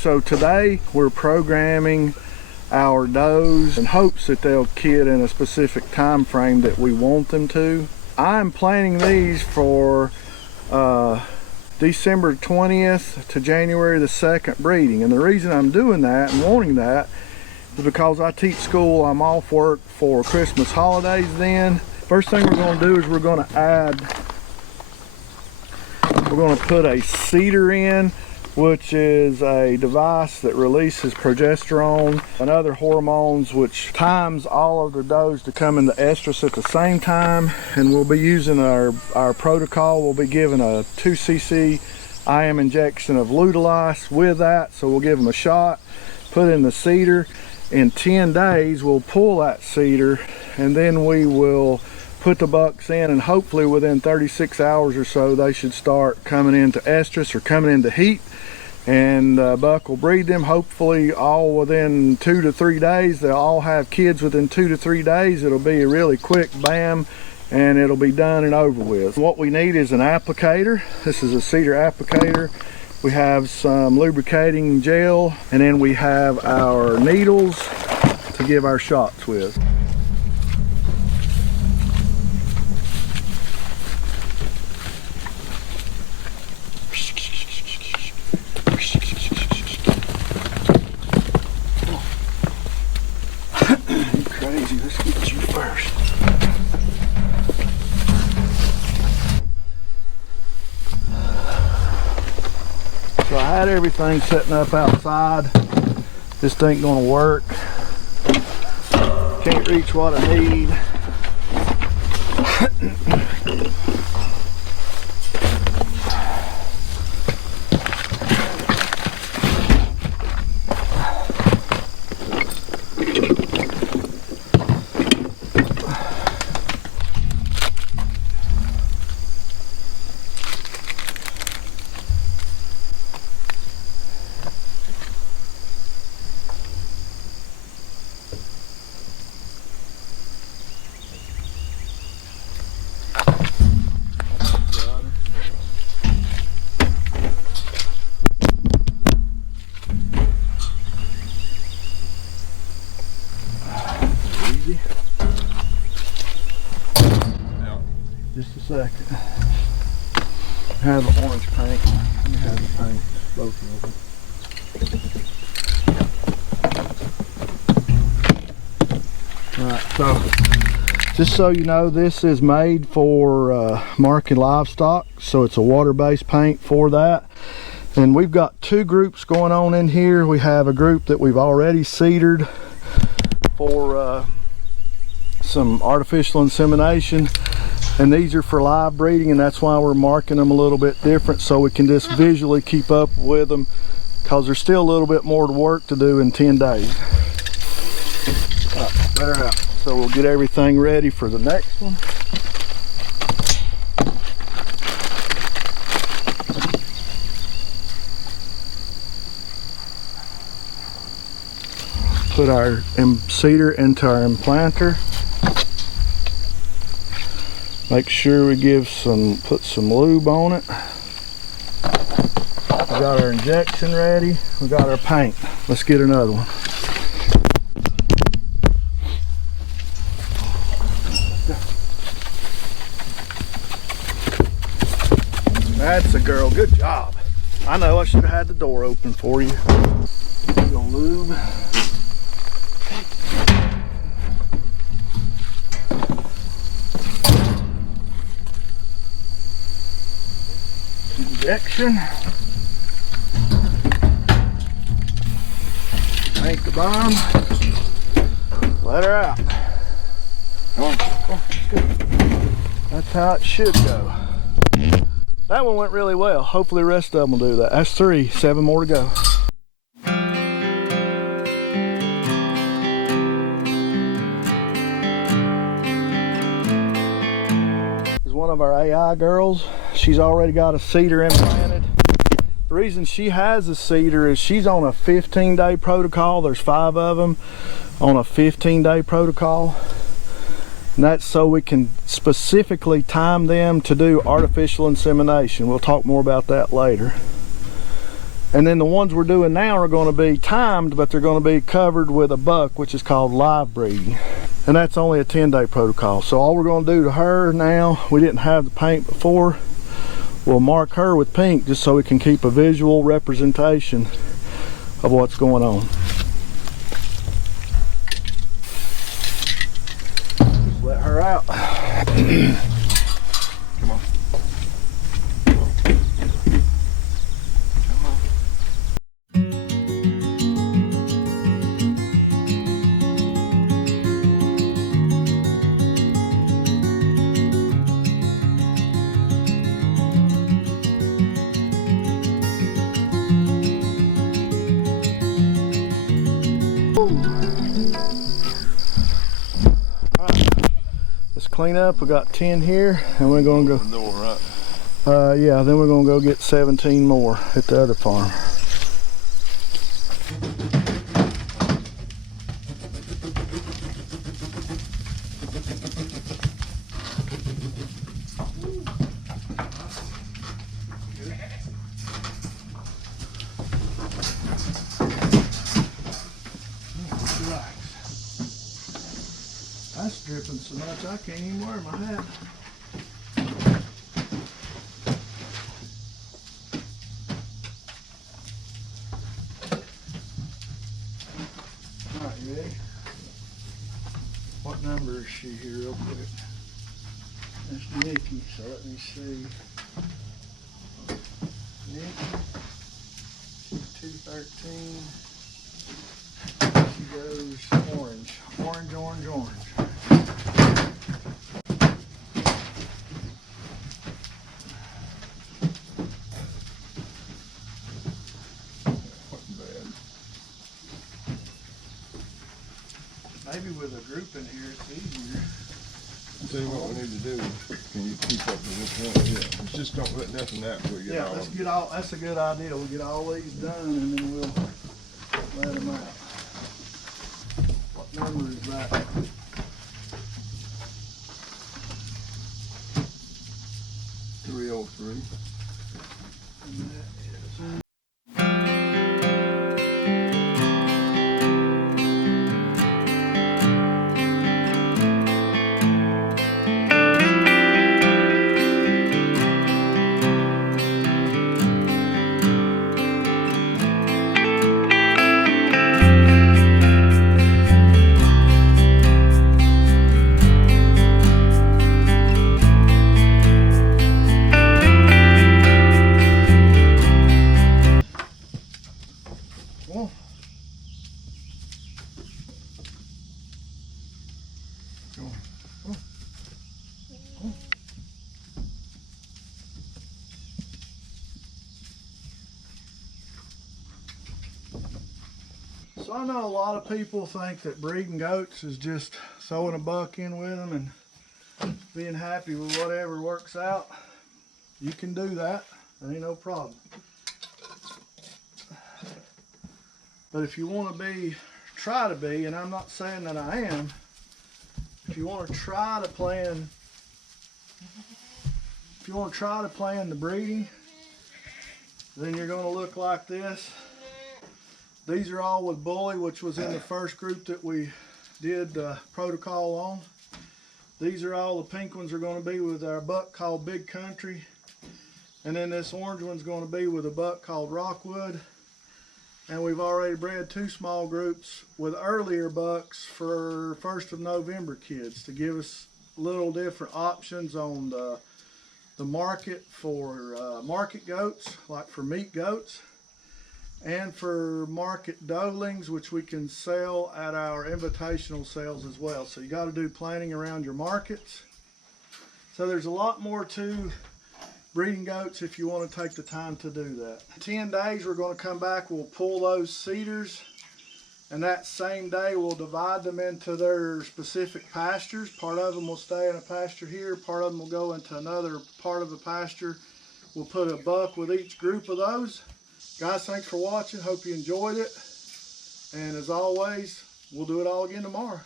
So today we're programming our does in hopes that they'll kid in a specific time frame that we want them to. I'm planning these for December 20th to January the 2nd breeding, and the reason I'm doing that and wanting that is because I teach school. I'm off work for Christmas holidays then. First thing we're going to do is we're going to put a CIDR in, which is a device that releases progesterone and other hormones, which times all of the does to come into estrus at the same time. And we'll be using our protocol. We'll be giving a 2 cc IM injection of Lutalice with that. So we'll give them a shot, put in the CIDR. In 10 days, we'll pull that CIDR, and then we will put the bucks in, and hopefully within 36 hours or so, they should start coming into estrus or coming into heat. And buck will breed them hopefully all within 2 to 3 days. They'll all have kids within 2 to 3 days. It'll be a really quick bam, and it'll be done and over with. What we need is an applicator. This is a CIDR applicator. We have some lubricating gel, and then we have our needles to give our shots with. Crazy, let's get you first. So I had everything setting up outside. This ain't gonna work. Can't reach what I need. Just a second. I have an orange paint. Let me have the paint, both of them. Alright, so just so you know, this is made for marking livestock, so it's a water-based paint for that. And we've got two groups going on in here. We have a group that we've already CIDR'd for some artificial insemination, and these are for live breeding, and that's why we're marking them a little bit different, so we can just visually keep up with them, because there's still a little bit more work to do in 10 days. Better out. So we'll get everything ready for the next one. Put our CIDR into our implanter. Make sure we put some lube on it. We got our injection ready. We got our paint. Let's get another one. That's a girl. Good job. I know I should have had the door open for you. A little lube. Injection. Make the bomb. Let her out. Come on, good. That's how it should go. That one went really well. Hopefully the rest of them will do that. That's 3, 7 more to go. This is one of our AI girls. She's already got a CIDR implanted. The reason she has a CIDR is she's on a 15-day protocol. There's 5 of them on a 15-day protocol. And that's so we can specifically time them to do artificial insemination. We'll talk more about that later. And then the ones we're doing now are going to be timed, but they're going to be covered with a buck, which is called live breeding. And that's only a 10-day protocol. So all we're going to do to her now, we didn't have the paint before, we'll mark her with pink just so we can keep a visual representation of what's going on. Just let her out. Come on. Let's clean up. We got 10 here, and we're gonna go. Yeah, then we're gonna go get 17 more at the other farm. That's dripping so much I can't even wear my hat. Alright, you ready? What number is she here real quick? That's Nikki, so let me see. Nikki, she's 213. She goes orange. Orange, orange, orange. Maybe with a group in here it's easier. Tell you what we need to do. Can you keep up with this one? Yeah. It's just don't let nothing out till we get all let's get all. That's a good idea. We'll get all these done and then we'll let them out. What number is that? .303. And that is. So I know a lot of people think that breeding goats is just throwing a buck in with them and being happy with whatever works out. You can do that, there ain't no problem. But if you want to try to be, and I'm not saying that I am, if you want to try to plan the breeding, then you're going to look like this. These are all with bully, which was in the first group that we did the protocol on. These are all the pink ones are going to be with our buck called Big Country. And then this orange one's going to be with a buck called Rockwood. And we've already bred 2 small groups with earlier bucks for 1st of November kids to give us little different options on the market for market goats, like for meat goats, and for market doelings, which we can sell at our invitational sales as well. So you got to do planning around your markets. So there's a lot more to breeding goats if you want to take the time to do that. In 10 days we're going to come back, we'll pull those CIDRs, and that same day we'll divide them into their specific pastures. Part of them will stay in a pasture here, part of them will go into another part of the pasture. We'll put a buck with each group of those. Guys, thanks for watching. Hope you enjoyed it. And as always, we'll do it all again tomorrow.